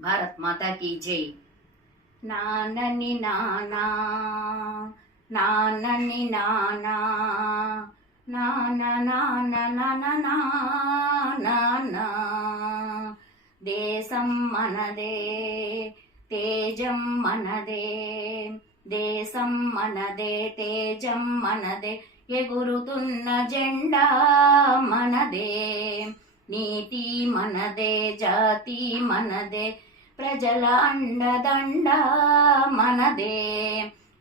భారత్ మాతా key జై. నాన్నని నానా, నాన్నని నానా, నాన్న నాన్న నాన్న నాన్న. దేశం మనదే, తేజం మనదే, దేశం మనదే, తేజం మనదే, ఎగురుతున్న జెండా మనదే. నీతి మనదే, జాతి మనదే, ప్రజల అండదండ మనదే.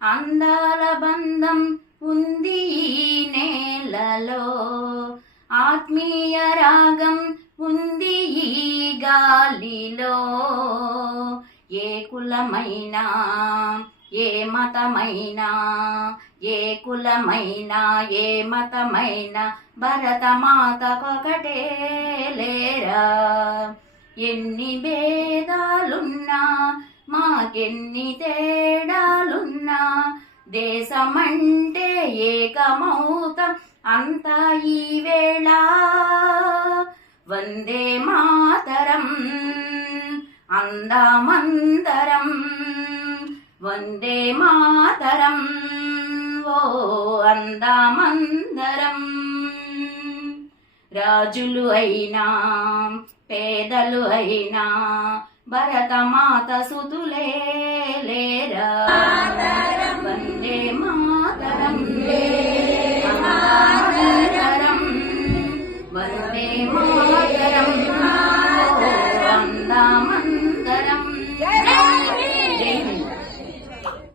అందాల బంధం ఉంది ఈ నేలలో, ఆత్మీయ రాగం ఉంది ఈ గాలిలో. ఏ కులమైనా, ఏ మతమైనా, ఏ కులమైనా, ఏ మతమైనా, భరతమాతకొకటే లేరా. ఎన్ని భేదాలున్నా, మాకెన్ని తేడాలున్నా, దేశమంటే ఏకమౌతం అంతా ఈ వేళ. వందే మాతరం అందామందరం, వందే మాతరం ఓ అందామందరం. రాజులు అయినా, పేదలు అయినా, భరతమాత సుతులే లేరా. వందే మాతరం.